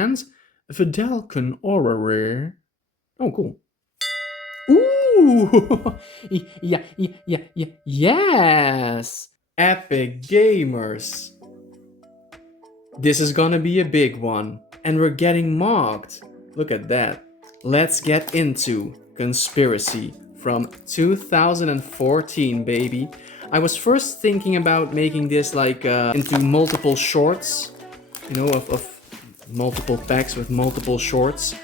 and Vidalcan Aura Rare. Oh, cool. Ooh! Yes! Epic Gamers! This is gonna be a big one. And we're getting mocked. Look at that. Let's get into Conspiracy from 2014, baby. I was first thinking about making this like into multiple shorts, you know, of multiple packs with multiple shorts.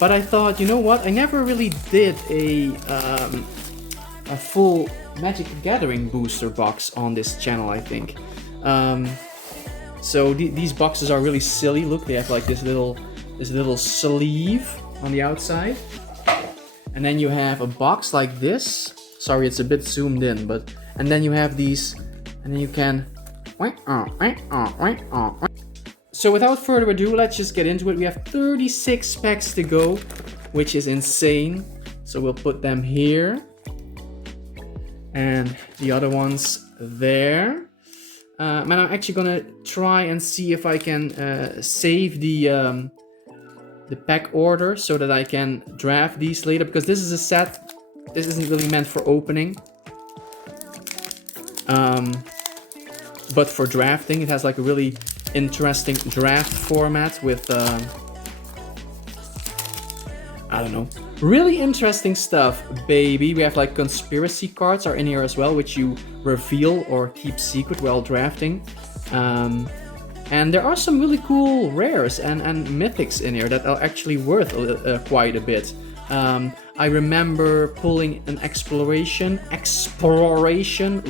But I thought, you know what? I never really did a full Magic the Gathering booster box on this channel, I think. So these boxes are really silly. Look, they have like this little sleeve on the outside, and then you have a box like this. Sorry, it's a bit zoomed in, but and then you have these, and then you can. So without further ado, let's just get into it. We have 36 packs to go, which is insane. So we'll put them here, and the other ones there. And I'm actually gonna try and see if I can save the pack order so that I can draft these later, because this is a set. This isn't really meant for opening, but for drafting. It has like a really interesting draft format with I don't know, really interesting stuff, baby. We have like conspiracy cards are in here as well, which you reveal or keep secret while drafting. And there are some really cool rares and mythics in here that are actually worth quite a bit. I remember pulling an exploration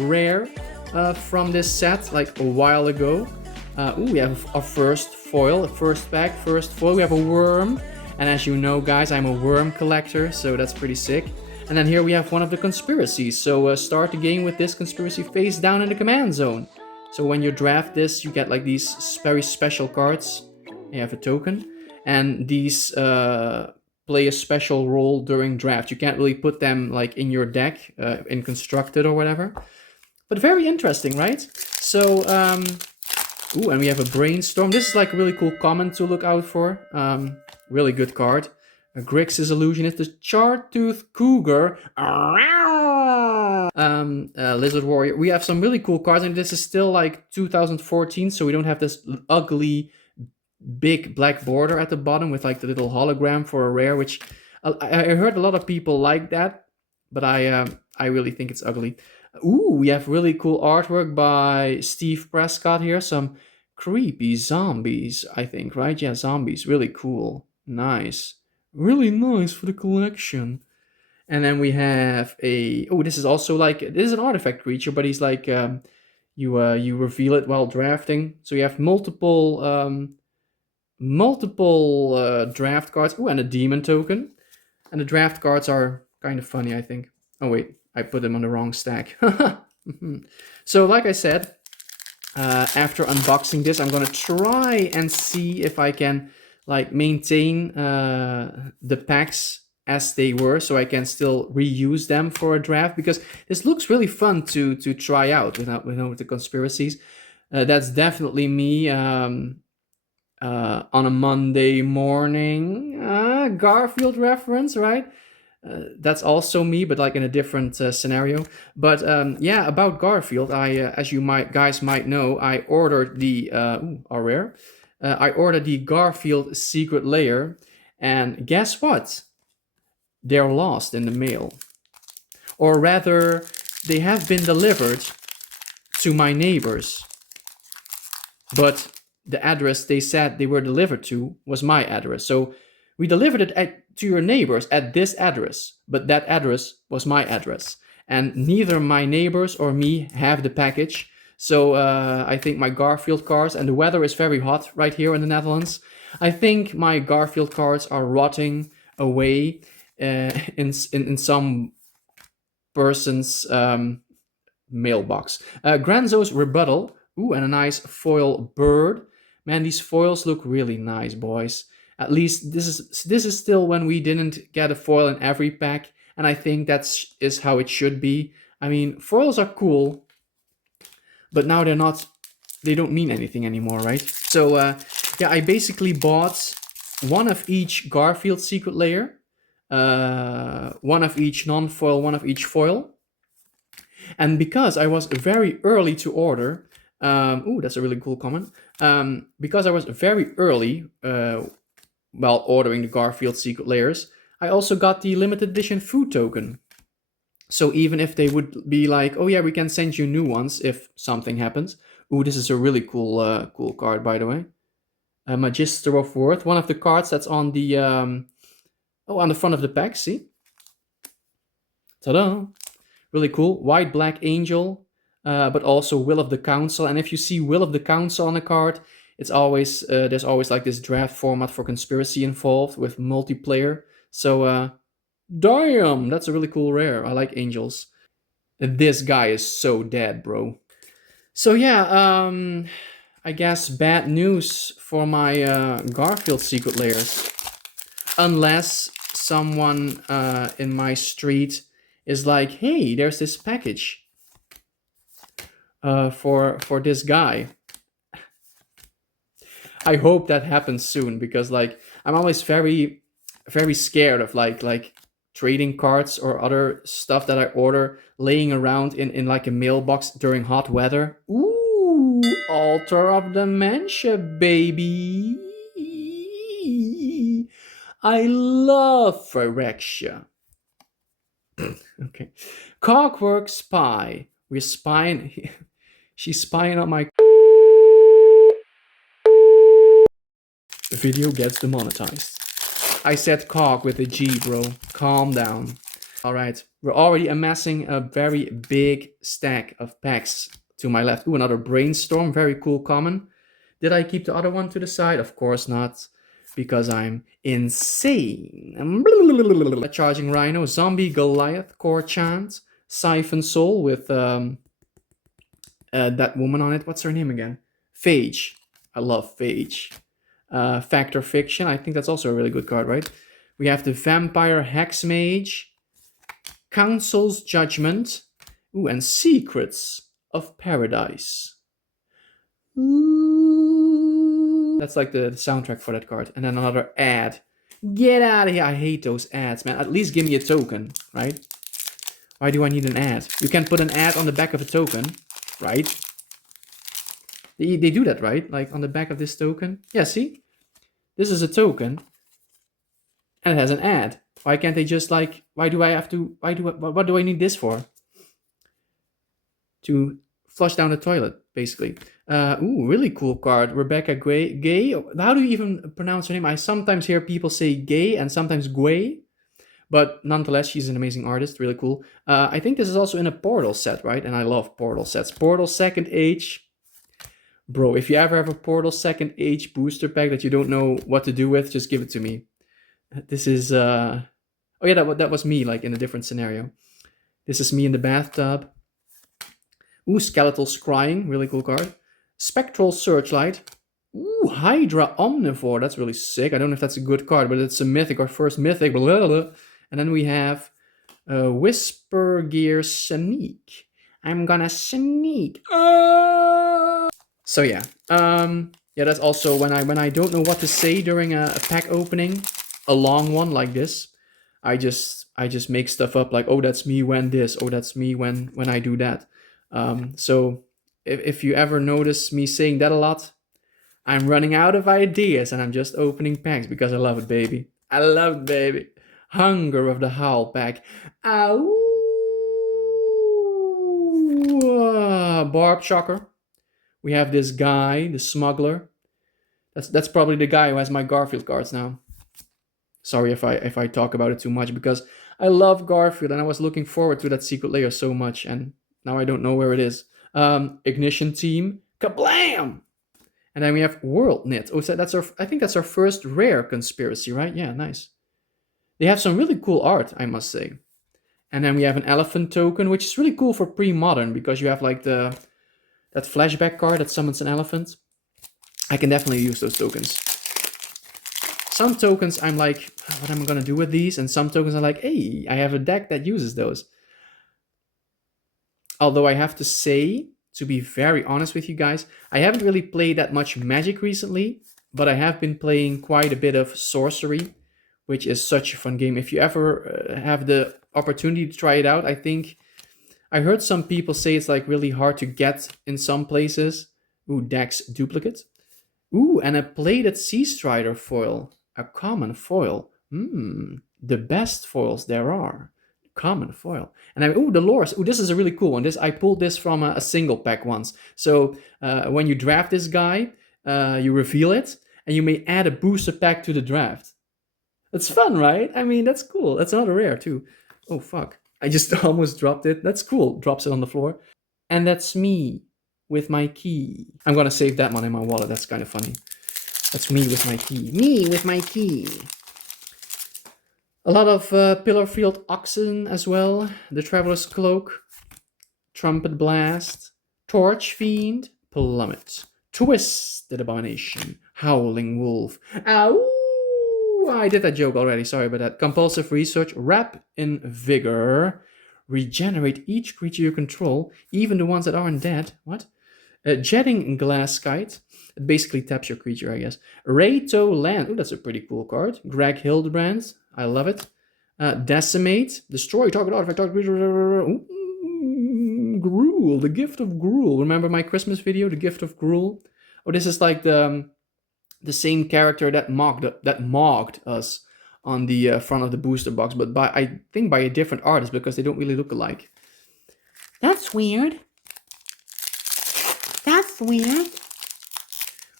rare from this set like a while ago. Ooh, we have our first foil, first pack, first foil. We have a worm. And as you know, guys, I'm a worm collector, so that's pretty sick. And then here we have one of the conspiracies. So start the game with this conspiracy face down in the command zone. So when you draft this, you get like these very special cards. You have a token. And these play a special role during draft. You can't really put them like in your deck, in constructed or whatever. But very interesting, right? So, ooh, and we have a brainstorm. This is like a really cool comment to look out for. Really good card. Grixis Illusionist, the Chartooth Cougar, Lizard Warrior. We have some really cool cards, and this is still like 2014, so we don't have this ugly big black border at the bottom with like the little hologram for a rare, which I heard a lot of people like that, but I really think it's ugly. Ooh, we have really cool artwork by Steve Prescott here. Some creepy zombies, I think, right? Yeah, zombies. Really cool. Nice. Really nice for the collection. And then we have a... Oh, this is also like... This is an artifact creature, but he's like... you reveal it while drafting. So you have multiple draft cards. Oh, and a demon token. And the draft cards are kind of funny, I think. Oh, wait. I put them on the wrong stack. So, like I said, after unboxing this, I'm gonna try and see if I can like maintain the packs as they were, so I can still reuse them for a draft, because this looks really fun to try out with the conspiracies. That's definitely me on a Monday morning. Garfield reference, right? That's also me, but like in a different scenario. But yeah, about Garfield, as you guys might know, I ordered the rare. I ordered the Garfield Secret Lair, and guess what? They're lost in the mail, or rather, they have been delivered to my neighbors. But the address they said they were delivered to was my address, so we delivered it to your neighbors at this address, but that address was my address. And neither my neighbors or me have the package. So I think my Garfield cards, and the weather is very hot right here in the Netherlands. I think my Garfield cards are rotting away in some person's mailbox. Granzo's Rebuttal. Ooh, and a nice foil bird. Man, these foils look really nice, boys. At least this is still when we didn't get a foil in every pack, and I think that's how it should be. I mean, foils are cool, but now they don't mean anything anymore, right? So yeah, I basically bought one of each Garfield secret layer, one of each non-foil, one of each foil. And because I was very early to order, ooh, that's a really cool comment. Because I was very early while ordering the Garfield secret layers, I also got the limited edition food token. So even if they would be like, oh yeah, we can send you new ones if something happens. Ooh, this is a really cool, cool card, by the way. Magister of Worth, one of the cards that's on the on the front of the pack. See, ta-da! Really cool. White Black Angel, but also Will of the Council. And if you see Will of the Council on a card, it's always there's always like this draft format for conspiracy involved with multiplayer. So damn, that's a really cool rare. I like angels. This guy is so dead, bro. So yeah, I guess bad news for my Garfield secret layers. Unless someone in my street is like, hey, there's this package for this guy. I hope that happens soon, because like I'm always very scared of like trading cards or other stuff that I order laying around in like a mailbox during hot weather. Ooh, Altar of Dementia, baby. I love Phyrexia. Okay. Clockwork Spy. We're spying. She's spying on my. The video gets demonetized. I said cog with a G, bro. Calm down. Alright. We're already amassing a very big stack of packs to my left. Ooh, another Brainstorm. Very cool common. Did I keep the other one to the side? Of course not. Because I'm insane. Charging Rhino, Zombie Goliath, Core Chant, Siphon Soul with that woman on it. What's her name again? Phage. I love Phage. Factor Fiction. I think that's also a really good card, right? We have the Vampire Hexmage, Council's Judgment, ooh, and Secrets of Paradise. Ooh. That's like the soundtrack for that card. And then another ad. Get out of here. I hate those ads, man. At least give me a token, right? Why do I need an ad? You can put an ad on the back of a token, right? They do that, right? Like on the back of this token. Yeah, see? This is a token. And it has an ad. Why can't they just like, what do I need this for? To flush down the toilet, basically. Ooh, really cool card. Rebecca Gay. How do you even pronounce her name? I sometimes hear people say Gay and sometimes Guay. But nonetheless, she's an amazing artist. Really cool. I think this is also in a Portal set, right? And I love Portal sets. Portal Second Age. Bro, if you ever have a Portal Second Age booster pack that you don't know what to do with, just give it to me. This is... Oh yeah, that was me, like in a different scenario. This is me in the bathtub. Ooh, Skeletal Scrying. Really cool card. Spectral Searchlight. Ooh, Hydra Omnivore. That's really sick. I don't know if that's a good card, but it's a mythic, our first mythic. Blah, blah, blah. And then we have Whisper Gear Sneak. I'm gonna sneak. So yeah. Yeah, that's also when I don't know what to say during a pack opening, a long one like this. I just make stuff up like, oh, that's me when this. Oh, that's me when I do that. So if you ever notice me saying that a lot, I'm running out of ideas and I'm just opening packs because I love it, baby. I love it, baby. Hunger of the Howl pack. Ow! Barb Shocker. We have this guy, the smuggler. That's probably the guy who has my Garfield cards now. Sorry if I talk about it too much, because I love Garfield and I was looking forward to that secret layer so much, and now I don't know where it is. Ignition Team. Kablam! And then we have World Knit. Oh, so I think that's our first rare conspiracy, right? Yeah, nice. They have some really cool art, I must say. And then we have an Elephant token, which is really cool for pre-modern, because you have like that flashback card that summons an elephant. I can definitely use those tokens. Some tokens I'm like, what am I gonna do with these? And some tokens are like, hey, I have a deck that uses those. Although I have to say, to be very honest with you guys, I haven't really played that much Magic recently, but I have been playing quite a bit of Sorcery, which is such a fun game. If you ever have the opportunity to try it out, I think I heard some people say it's like really hard to get in some places. Ooh, Dex Duplicate. Ooh, and a plated Sea Strider foil. A common foil. The best foils there are. Common foil. And ooh, the lures. Ooh, this is a really cool one. I pulled this from a single pack once. So when you draft this guy, you reveal it, and you may add a booster pack to the draft. That's fun, right? I mean, that's cool. That's another rare too. Oh fuck. I just almost dropped it. That's cool. Drops it on the floor. And that's me with my key. I'm gonna save that one in my wallet. That's kind of funny. That's me with my key. Me with my key. A lot of Pillarfield Oxen as well. The Traveler's Cloak. Trumpet Blast. Torch Fiend. Plummet. Twisted Abomination. Howling Wolf. Ow! I did that joke already. Sorry about that. Compulsive Research. Wrap in Vigor. Regenerate each creature you control, even the ones that aren't dead. What? Jetting Glasskite. It basically taps your creature, I guess. Rayto Land. Oh, that's a pretty cool card. Greg Hildebrand. I love it. Decimate. Destroy target artifact. Gruul. The Gift of Gruul. Remember my Christmas video, The Gift of Gruul? Oh, this is like the same character that mocked us on the front of the booster box, but I think by a different artist because they don't really look alike. That's weird. That's weird.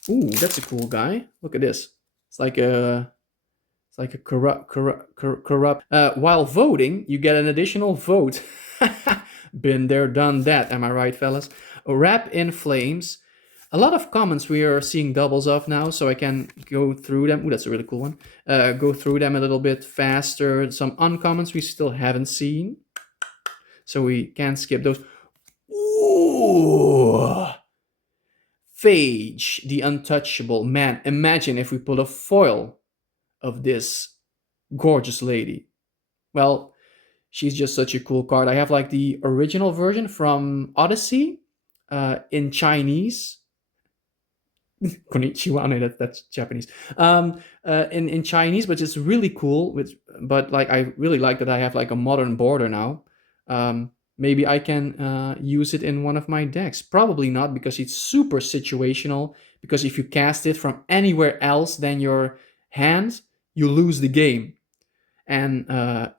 Ooh, that's a cool guy. Look at this. It's like a corrupt. While voting, you get an additional vote. Been there, done that. Am I right, fellas? Wrap in Flames. A lot of comments we are seeing doubles of now, so I can go through them. Ooh, that's a really cool one. Go through them a little bit faster. Some uncommons we still haven't seen, so we can skip those. Ooh! Phage, the Untouchable. Man, imagine if we pull a foil of this gorgeous lady. Well, she's just such a cool card. I have like the original version from Odyssey in Chinese. Konnichiwa, no, that's Japanese. In Chinese, but it's really cool. But like, I really like that I have like a modern border now. Maybe I can use it in one of my decks. Probably not, because it's super situational. Because if you cast it from anywhere else than your hand, you lose the game. And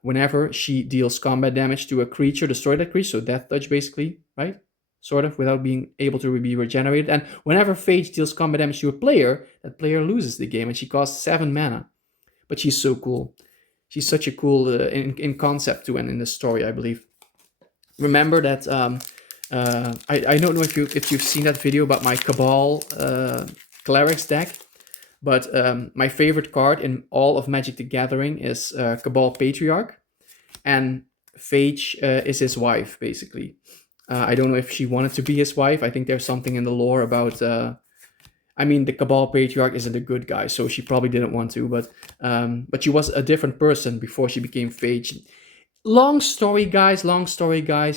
whenever she deals combat damage to a creature, destroy that creature. So death touch, basically, right? Sort of, without being able to be regenerated. And whenever Phage deals combat damage to a player, that player loses the game, and she costs 7 mana. But she's so cool. She's such a cool in concept too, and in the story, I believe. Remember that I don't know if you've seen that video about my Cabal Clerics deck, but my favorite card in all of Magic the Gathering is Cabal Patriarch, and Phage is his wife, basically. I don't know if she wanted to be his wife. I think there's something in the lore about... I mean, the Cabal Patriarch isn't a good guy, so she probably didn't want to, but she was a different person before she became Phage. Long story, guys.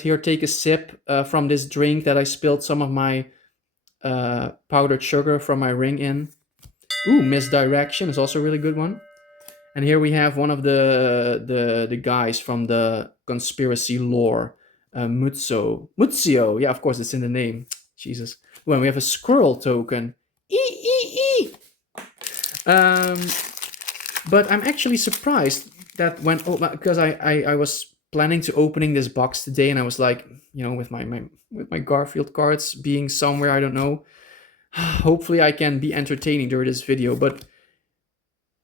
Here, take a sip from this drink that I spilled some of my powdered sugar from my ring in. Ooh, Misdirection is also a really good one. And here we have one of the guys from the conspiracy lore. Muzio. Yeah, of course, it's in the name. Jesus. Well, we have a squirrel token. But I'm actually surprised that because I was planning to opening this box today, and I was like, with my Garfield cards being somewhere, I don't know. Hopefully I can be entertaining during this video, but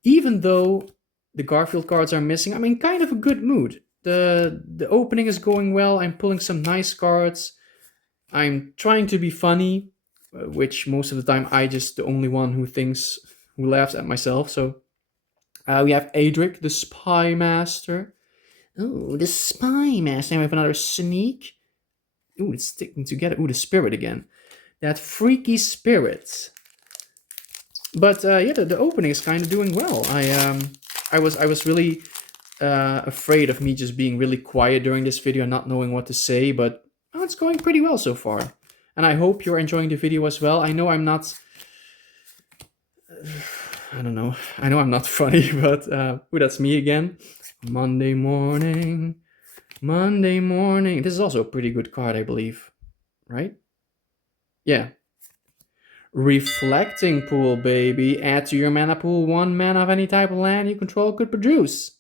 even though the Garfield cards are missing, I'm in kind of a good mood. The opening is going well. I'm pulling some nice cards. I'm trying to be funny, which most of the time I just the only one who laughs at myself. So we have Adric, the Spy Master. Oh, the Spy Master. And we have another Sneak. Ooh, it's sticking together. Ooh, the Spirit again. That freaky Spirit. But yeah, the opening is kind of doing well. I was really afraid of me just being really quiet during this video and not knowing what to say, but it's going pretty well so far. And I hope you're enjoying the video as well. I know I'm not I don't know. I know I'm not funny, but that's me again. Monday morning. Monday morning. This is also a pretty good card, I believe. Right? Yeah. Reflecting Pool, baby. Add to your mana pool 1 mana of any type of land you control could produce.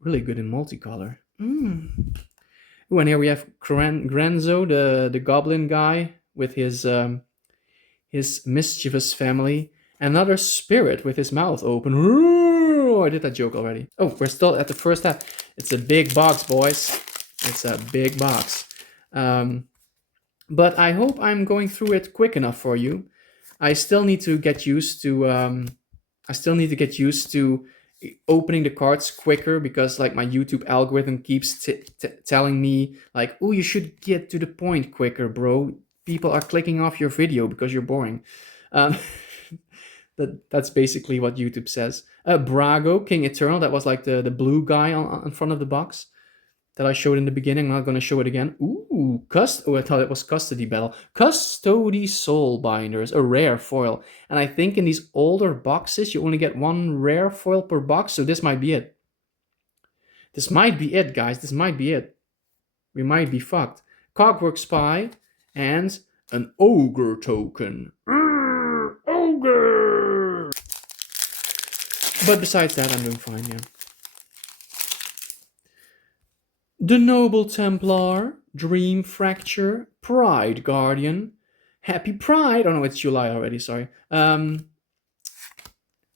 Really good in multicolor. Ooh, and here we have Grenzo, the goblin guy, with his mischievous family. Another spirit with his mouth open. Ooh, I did that joke already. Oh, we're still at the first half. It's a big box, boys. It's a big box. But I hope I'm going through it quick enough for you. I still need to get used to opening the cards quicker, because like my YouTube algorithm keeps telling me like, oh, you should get to the point quicker, bro. People are clicking off your video because you're boring. That's basically what YouTube says. Brago, King Eternal, that was like the blue guy on front of the box that I showed in the beginning. I'm not going to show it again. Ooh, I thought it was Custody Battle. Custody Soulbinders, a rare foil. And I think in these older boxes, you only get 1 rare foil per box, so this might be it. This might be it, guys. This might be it. We might be fucked. Cogwork Spy and an Ogre token. Ogre! But besides that, I'm doing fine, yeah. The Noble Templar, Dream Fracture, Pride Guardian, Happy Pride. Oh no, it's July already, sorry.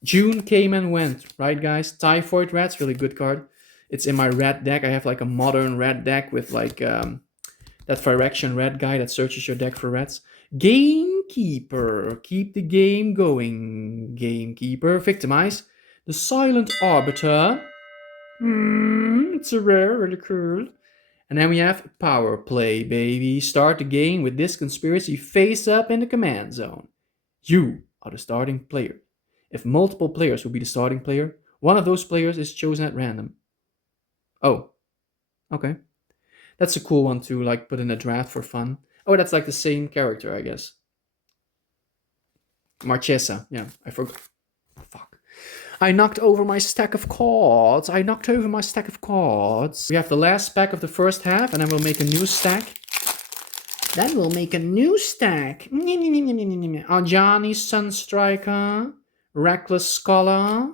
June came and went, right guys? Typhoid Rats, really good card. It's in my red deck. I have like a modern red deck with like that Phyrexian red guy that searches your deck for rats. Gamekeeper, keep the game going. Gamekeeper, Victimize. The Silent Arbiter. It's a rare, really cool. And then we have Power Play, baby. Start the game with this conspiracy face up in the command zone. You are the starting player. If multiple players will be the starting player, one of those players is chosen at random. Oh, okay. That's a cool one to like put in a draft for fun. Oh, that's like the same character, I guess. Marchesa, yeah, I forgot. Fuck. I knocked over my stack of cards. We have the last pack of the first half, and then we'll make a new stack. Ajani Sunstriker, Reckless Scholar,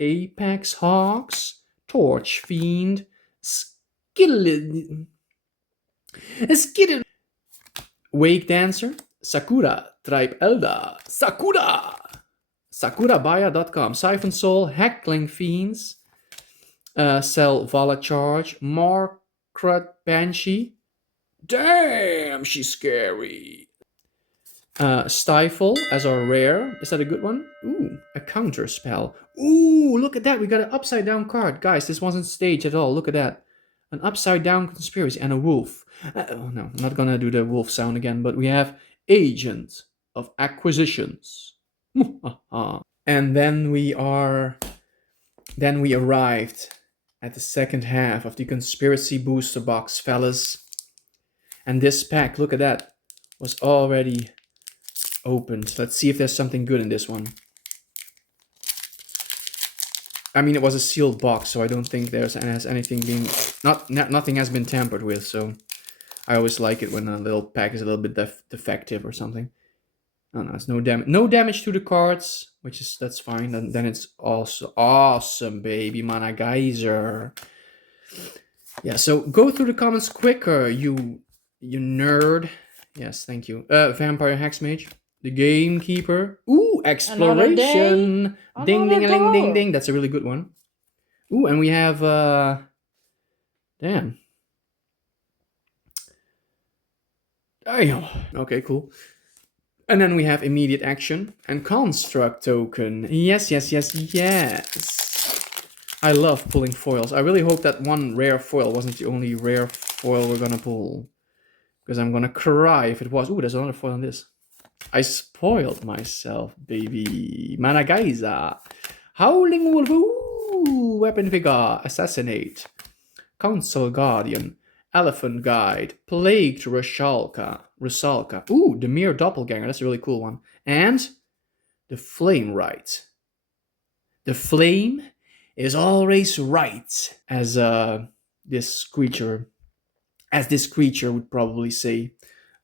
Apex Hawks, Torch Fiend, Skittle, Wake Dancer, Sakura, Tribe Elder, SakuraBuyer.com, Siphon Soul, Heckling Fiends, Sell Vala Charge, Markrat Banshee. Damn, she's scary. Stifle as our rare. Is that a good one? Ooh, a counter spell. Ooh, look at that. We got an upside down card. Guys, this wasn't staged at all. Look at that. An upside down conspiracy and a wolf. Oh no, I'm not gonna do the wolf sound again, but we have Agent of Acquisitions. And then we arrived at the second half of the Conspiracy Booster Box, fellas. And this pack, look at that, was already opened. Let's see if there's something good in this one. I mean, it was a sealed box, so I don't think has anything being nothing has been tampered with. So I always like it when a little pack is a little bit defective or something. Oh no, it's no damage to the cards, that's fine. Then it's also awesome, baby. Mana Geyser. Yeah, so go through the comments quicker, you nerd. Yes, thank you. Vampire Hexmage, the Gamekeeper. Ooh, Exploration. Ding ding a ling ding ding. That's a really good one. Ooh, and we have damn. Okay, cool. And then we have Immediate Action and Construct Token. Yes. I love pulling foils. I really hope that one rare foil wasn't the only rare foil we're gonna pull, because I'm gonna cry if it was. Ooh, there's another foil on this. I spoiled myself, baby. Mana Geyser. Howling Wolf. Ooh, Weapon Vigor. Assassinate. Council Guardian. Elephant Guide. Plagued Rusalka. Ooh, the Mere Doppelganger. That's a really cool one. And the Flame Rite. The flame is always right, as this creature, as this creature would probably say.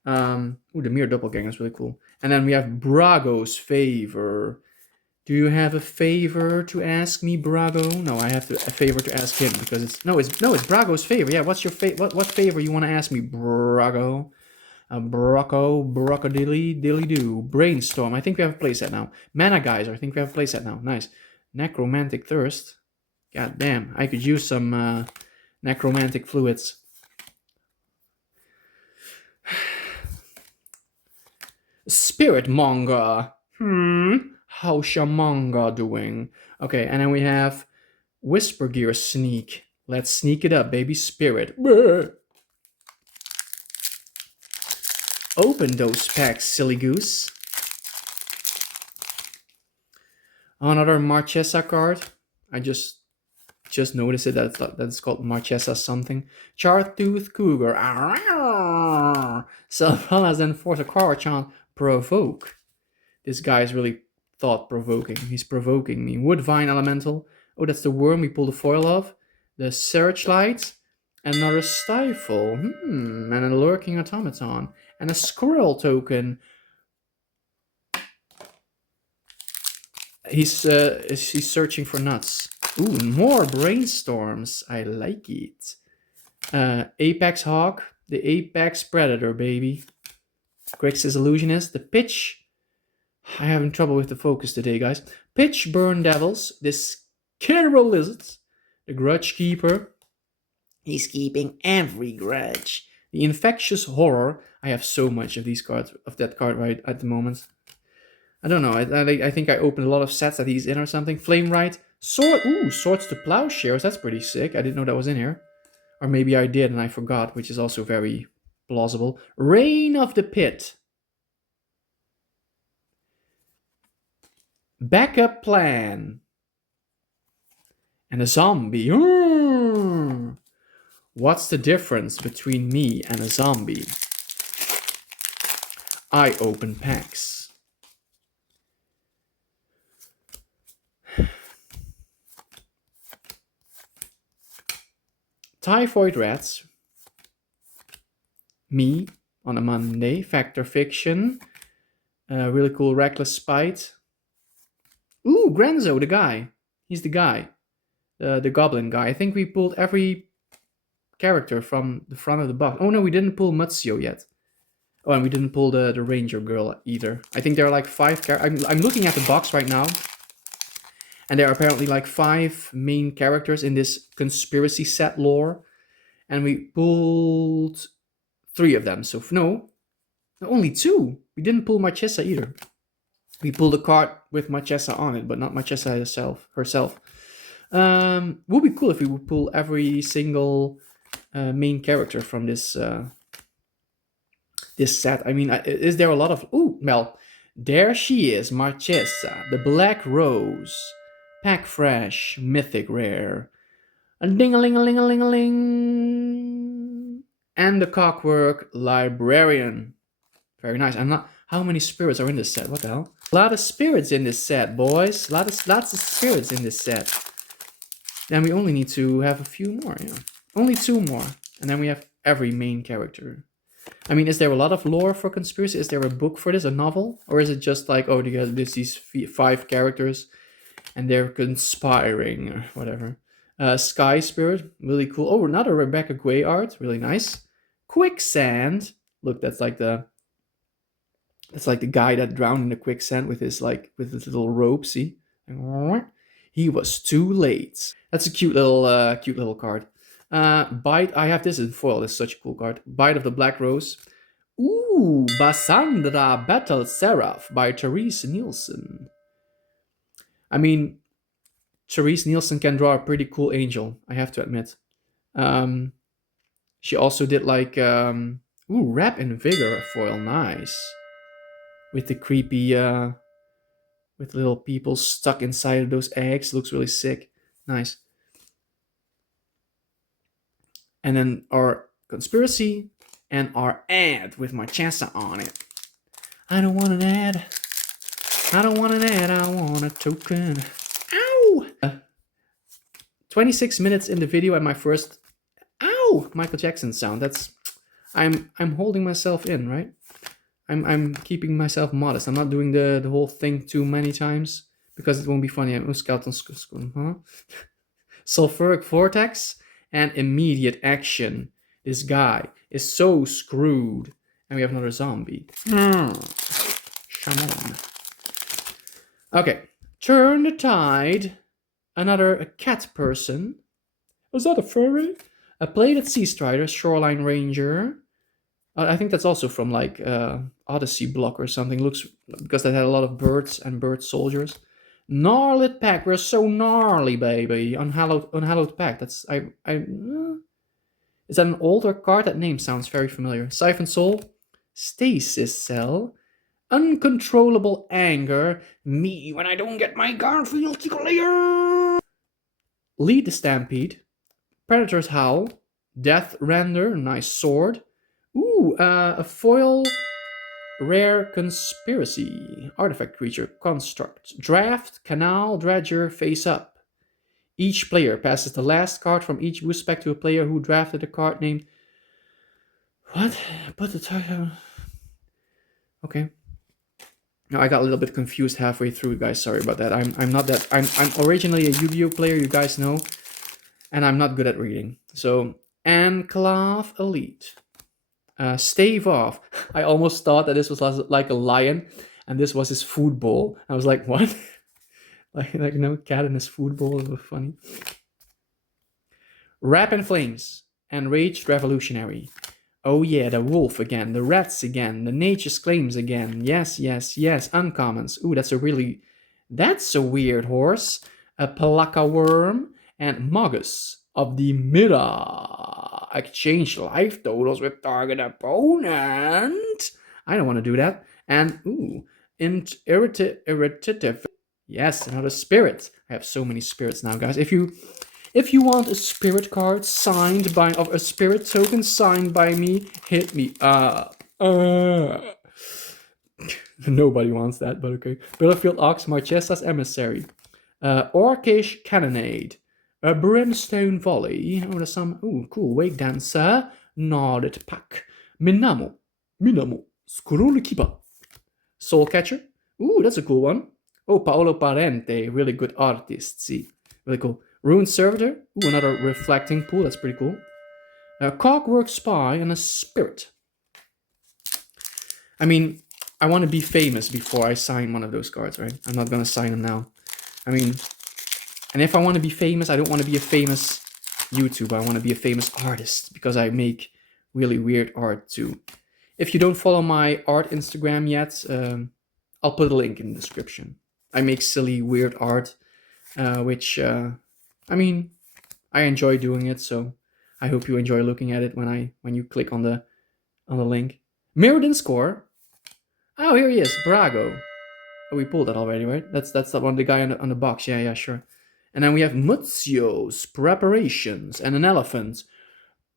Ooh, the mere doppelganger is really cool. And then we have Brago's favor. Do you have a favor to ask me, Brago? No, I have a favor to ask him because it's Brago's favor. Yeah, what's your what favor you want to ask me, Brago? Dilly do. Brainstorm. I think we have a playset now. Mana Geyser. I think we have a playset now. Nice. Necromantic Thirst. God damn, I could use some necromantic fluids. Spirit Monger. How's your manga doing? Okay, and then we have Whisper Gear Sneak. Let's sneak it up, baby. Spirit. Open those packs, silly goose. Another Marchesa card. I just noticed it that's called Marchesa something. Chartooth Cougar. Self-well as enforce a card chant. Provoke. This guy is really thought-provoking. He's provoking me. Woodvine Elemental. Oh, that's the worm we pulled the foil of. The Searchlight. Another Stifle. And a Lurking Automaton. And a Squirrel token. He's searching for nuts. Ooh, more brainstorms. I like it. Apex Hawk. The Apex Predator, baby. Grixis Illusionist. The Pitch. I'm having trouble with the focus today, guys. Pitch Burn Devils. This Killer Lizards. The Grudge Keeper. He's keeping every grudge. The Infectious Horror. I have so much of these cards, of that card right at the moment. I don't know. I think I opened a lot of sets that he's in or something. Flame Right. Sword. Ooh, Swords to Plowshares. That's pretty sick. I didn't know that was in here. Or maybe I did and I forgot, which is also very plausible. Reign of the Pit. Backup Plan. And a zombie. What's the difference between me and a zombie? I open packs. Typhoid Rats. Me on a Monday. Factor Fiction. Really cool Reckless Spite. Ooh, Grenzo, the guy. He's the guy. The goblin guy. I think we pulled every character from the front of the box. Oh no, we didn't pull Muzio yet. Oh, and we didn't pull the Ranger Girl either. I think there are like 5 characters. I'm looking at the box right now. And there are apparently like 5 main characters in this conspiracy set lore. And we pulled 3 of them. So no, only 2. We didn't pull Marchesa either. We pulled a card with Marchesa on it, but not Marchesa herself. Would be cool if we would pull every single main character from this this set. I mean, is there a lot of... Ooh, well, there she is, Marchesa, the Black Rose, Pack Fresh, Mythic Rare, a ding-a-ling-a-ling-a-ling-a-ling, and the Cockwork Librarian. Very nice. I'm not... How many spirits are in this set? What the hell? A lot of spirits in this set, boys. Lots of spirits in this set. Then we only need to have a few more, yeah. Only 2 more. And then we have every main character. I mean, is there a lot of lore for conspiracy? Is there a book for this, a novel? Or is it just like, oh, there's these 5 characters and they're conspiring or whatever. Sky Spirit, really cool. Oh, another Rebecca Gray art, really nice. Quicksand. Look, that's like the guy that drowned in the quicksand with his little rope, see? He was too late. That's a cute little card. Bite, I have this in foil. This is such a cool card. Bite of the Black Rose. Ooh, Basandra Battle Seraph by Therese Nielsen. I mean, Therese Nielsen can draw a pretty cool angel, I have to admit. She also did like, Rap and Vigor foil, nice. With the creepy, with little people stuck inside of those eggs. Looks really sick. Nice. And then our conspiracy and our ad with Marchesa on it. I don't want an ad. I don't want an ad. I want a token. Ow! 26 minutes in the video and my first, ow, Michael Jackson sound. That's, I'm holding myself in, right? I'm keeping myself modest. I'm not doing the whole thing too many times because it won't be funny. Skeleton, huh? Sulfuric Vortex and Immediate Action. This guy is so screwed. And we have another zombie. Shaman. Okay. Turn the Tide. Another cat person. Was that a furry? A Plated Sea Strider, Shoreline Ranger. I think that's also from like Odyssey block or something. Looks, because they had a lot of birds and bird soldiers. Gnarled Pack. We're so gnarly, baby. Unhallowed Pack. That's is that an older card? That name sounds very familiar. Siphon Soul. Stasis Cell. Uncontrollable Anger. Me when I don't get my Garfield clear. Lead the Stampede. Predator's Howl. Death Render. Nice sword. Ooh, a foil rare conspiracy. Artifact creature. Construct. Draft. Canal. Dredger. Face up. Each player passes the last card from each boost pack to a player who drafted a card named... What? Put the title... Okay. No, I got a little bit confused halfway through, guys. Sorry about that. I'm not that... I'm originally a Yu-Gi-Oh player, you guys know. And I'm not good at reading. So, Enclave Elite. Stave Off. I almost thought that this was like a lion. And this was his food bowl. I was like, what? like no cat in his food bowl. It was funny. Wrap in Flames. Enraged Revolutionary. Oh yeah, the wolf again, the rats again, the nature's claims again. Yes, yes, yes. Uncommons. Ooh, that's a weird horse. A Palaka Worm and Mogus of the Mira. Exchange life totals with target opponent. I don't want to do that. And ooh, irritative. Yes, another spirit. I have so many spirits now, guys. If you want a spirit card signed by, of a spirit token signed by me, hit me up. Nobody wants that, but okay. Battlefield Ox, Marchesta's Emissary. Orcish Cannonade. A Brimstone Volley. Oh, there's some... Ooh, cool. Wake Dancer. Gnarled Pack. Minamo. Scroll Keeper. Soul Catcher. Ooh, that's a cool one. Oh, Paolo Parente. Really good artist. See. Really cool. Ruined Servitor. Ooh, another Reflecting Pool. That's pretty cool. A Cogwork Spy and a Spirit. I mean, I want to be famous before I sign one of those cards, right? I'm not going to sign them now. I mean, and if I want to be famous, I don't want to be a famous YouTuber. I want to be a famous artist because I make really weird art too. If you don't follow my art Instagram yet, I'll put a link in the description. I make silly, weird art, which... I mean, I enjoy doing it, so I hope you enjoy looking at it when you click on the link. Mirrodin Score. Oh, here he is, Brago. Oh, we pulled that already, right? That's the one, the guy on the box. Yeah, sure. And then we have Muzio's Preparations and an elephant.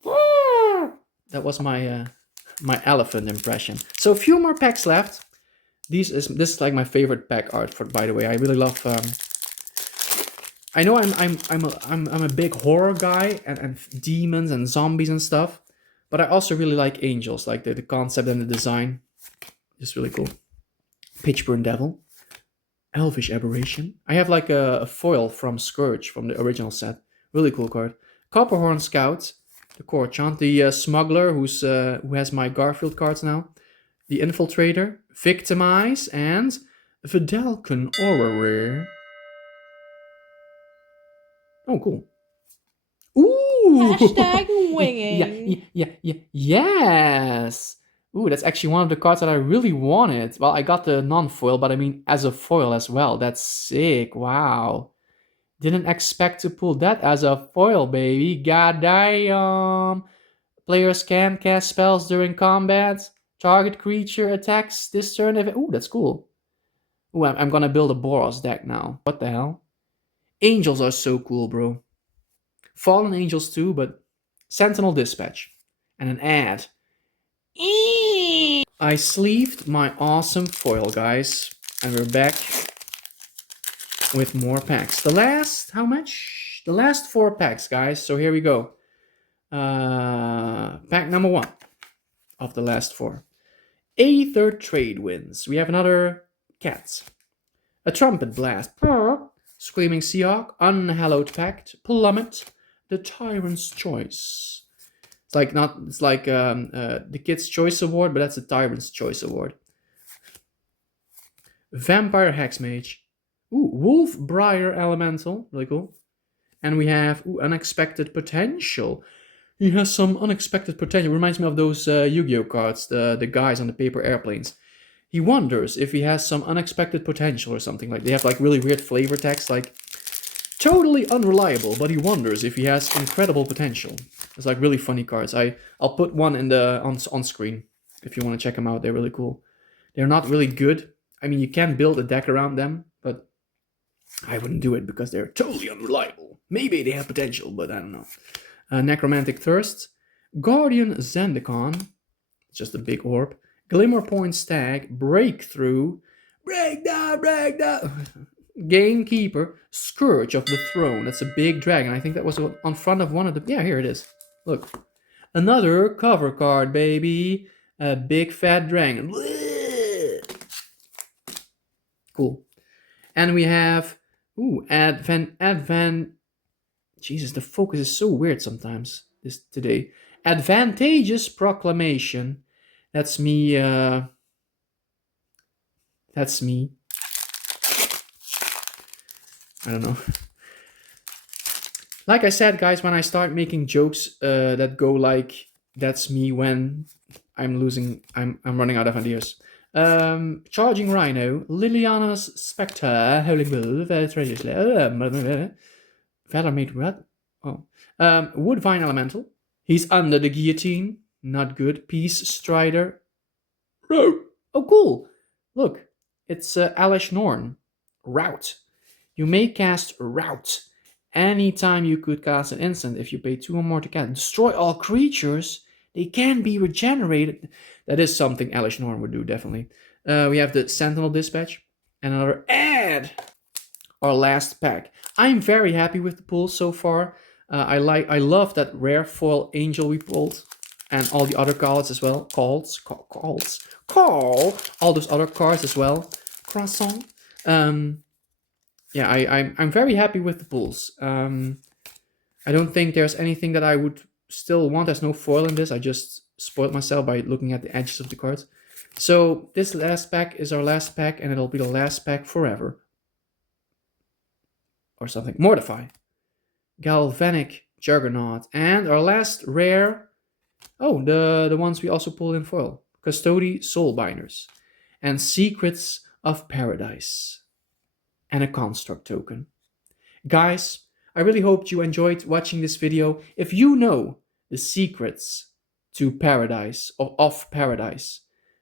That was my my elephant impression. So a few more packs left. This is like my favorite pack art, by the way. I really love. I know I'm a big horror guy and demons and zombies and stuff, but I also really like angels, like the concept and the design. Just really cool. Pitchburn Devil. Elvish Aberration. I have like a foil from Scourge from the original set. Really cool card. Copperhorn Scout. The Corchant. The Smuggler who has my Garfield cards now. The Infiltrator. Victimize. And Vidalcan Aura Rare. Oh, cool. Ooh! Hashtag winging. Yes! Ooh, that's actually one of the cards that I really wanted. Well, I got the non-foil, but I mean as a foil as well. That's sick. Wow. Didn't expect to pull that as a foil, baby. Goddamn. Players can cast spells during combat. Target creature attacks this turn. Ooh, that's cool. Ooh, I'm gonna build a Boros deck now. What the hell? Angels are so cool, bro. Fallen Angels too, but Sentinel Dispatch. And an ad. I sleeved my awesome foil, guys. And we're back with more packs. The last, how much? The last 4 packs, guys. So here we go. Pack number 1 of the last 4. Aether Trade Winds. We have another cat. A Trumpet Blast. Screaming Seahawk. Unhallowed Pact. Plummet. The Tyrant's Choice. It's like the Kid's Choice Award, but that's the Tyrant's Choice Award. Vampire Hexmage. Wolf Briar Elemental. Really cool. And we have Unexpected Potential. He has some unexpected potential. Reminds me of those Yu-Gi-Oh cards, the guys on the paper airplanes. He wonders if he has some unexpected potential or something. Like they have like really weird flavor text, like totally unreliable, but he wonders if he has incredible potential. It's like really funny cards. I'll put one in the on screen if you want to check them out. They're really cool. They're not really good. I mean, you can build a deck around them, but I wouldn't do it because they're totally unreliable. Maybe they have potential, but I don't know. Necromantic Thirst, Guardian Zendikon, just a big orb, Glimmerpoint Stag, Breakthrough, Breakdown, Gamekeeper, Scourge of the Throne. That's a big dragon. I think that was on front of one of the... Yeah, here it is. Look. Another cover card, baby. A big fat dragon. Cool. And we have... Jesus, the focus is so weird sometimes today. Advantageous Proclamation. That's me. That's me. I don't know. Like I said, guys, when I start making jokes that go like, that's me when I'm running out of ideas. Charging Rhino, Liliana's Spectre, Holy Bull, Valermate what? Oh. Woodvine Elemental. He's under the guillotine. Not good. Peace Strider. Oh, cool. Look. It's Alish Norn. Rout. You may cast Rout. Anytime you could cast an instant if you pay 2 or more to cast. Destroy all creatures. They can be regenerated. That is something Alish Norn would do, definitely. We have the Sentinel Dispatch. And another ad. Our last pack. I'm very happy with the pull so far. I love that rare foil angel we pulled, and all the other cards as well. All those other cards as well. Croissant. Yeah, I'm very happy with the pulls. I don't think there's anything that I would still want. There's no foil in this. I just spoiled myself by looking at the edges of the cards. So this last pack is our last pack, and it'll be the last pack forever. Or something. Mortify. Galvanic Juggernaut. And our last rare... Oh, the ones we also pulled in foil. Custody Soulbinders. And Secrets of Paradise. And a Construct token. Guys, I really hope you enjoyed watching this video. If you know the secrets to Paradise, or of Paradise,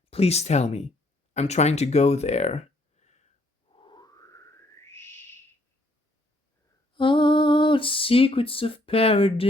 please tell me. I'm trying to go there. Oh, secrets of paradise.